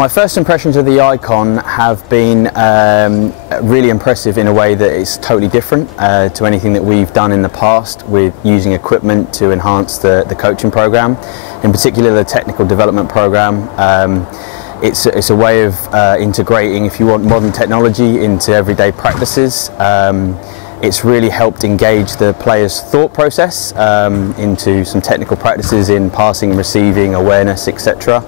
My first impressions of the Icon have been really impressive in a way that it's totally different to anything that we've done in the past with using equipment to enhance the coaching program, in particular the technical development program. It's a way of integrating, if you want, modern technology into everyday practices. It's really helped engage the players' thought process into some technical practices in passing, receiving, awareness, etc.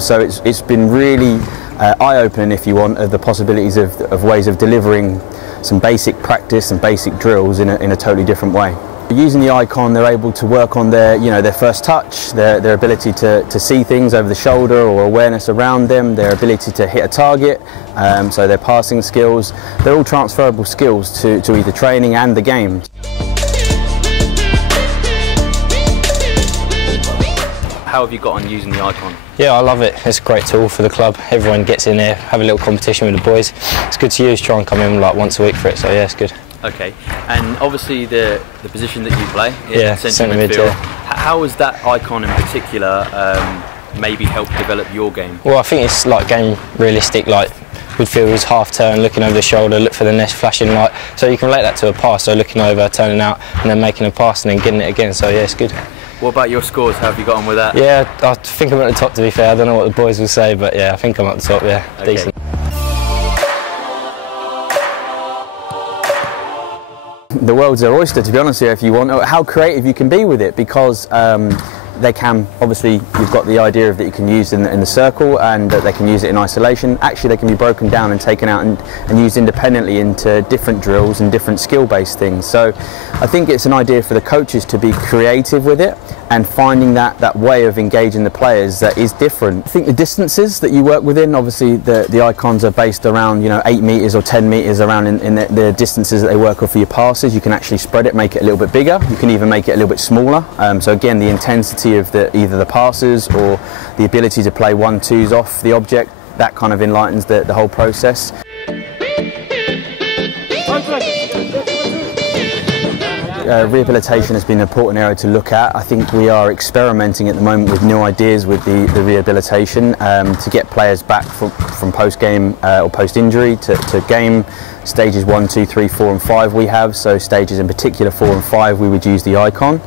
So it's been really eye-opening, if you want, of the possibilities of ways of delivering some basic practice and basic drills in a totally different way. Using the Icon, they're able to work on their first touch, their ability to see things over the shoulder or awareness around them, their ability to hit a target, so their passing skills. They're all transferable skills to either training and the game. How have you got on using the Icon? Yeah, I love it. It's a great tool for the club. Everyone gets in there, have a little competition with the boys. It's good to use, try and come in like once a week for it, so yeah, it's good. Okay, and obviously the position that you play, centre mid, midfield, yeah. How has that Icon in particular maybe helped develop your game? Well, I think it's like game realistic, like midfielders half turn, looking over the shoulder, look for the next flashing light, so you can relate that to a pass, so looking over, turning out and then making a pass and then getting it again, so yeah, it's good. What about your scores? How have you got on with that? Yeah, I think I'm at the top, to be fair. I don't know what the boys will say, but yeah, I think I'm at the top, yeah, okay. Decent. The world's their oyster, to be honest with you, if you want. How creative you can be with it, because they can, obviously, you've got the idea of that you can use in the circle and that they can use it in isolation. Actually, they can be broken down and taken out and used independently into different drills and different skill-based things. So I think it's an idea for the coaches to be creative with it and finding that way of engaging the players that is different. I think the distances that you work within, obviously the Icons are based around 8 metres or 10 metres around in the distances that they work off for your passes. You can actually spread it, make it a little bit bigger. You can even make it a little bit smaller. So again, the intensity of either the passes or the ability to play 1-2s off the object, that kind of enlightens the whole process. Rehabilitation has been an important area to look at. I think we are experimenting at the moment with new ideas with the rehabilitation to get players back from post-game or post-injury to game. Stages 1, 2, 3, 4 and 5 we have, so stages in particular 4 and 5 we would use the Icon,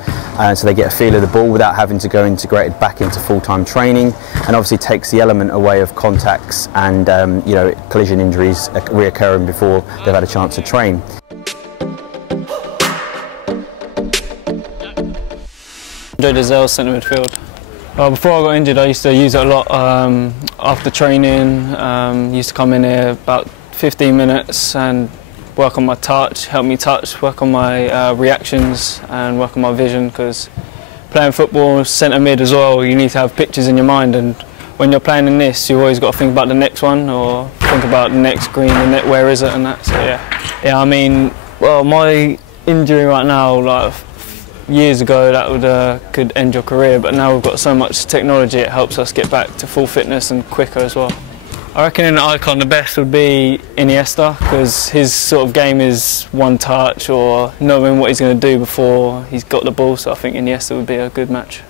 so they get a feel of the ball without having to go integrated back into full-time training, and obviously takes the element away of contacts and collision injuries reoccurring before they've had a chance to train. Andre Dozzell, centre midfield. Before I got injured, I used to use it a lot after training. Used to come in here about 15 minutes and work on my touch, help me touch, work on my reactions and work on my vision, because playing football, centre mid as well, you need to have pictures in your mind, and when you're playing in this, you've always got to think about the next one or think about the next green, where is it and that, so yeah. Yeah, I mean, well, my injury right now, like years ago, that could end your career, but now we've got so much technology, it helps us get back to full fitness and quicker as well. I reckon in the Icon the best would be Iniesta, because his sort of game is one touch or knowing what he's going to do before he's got the ball, so I think Iniesta would be a good match.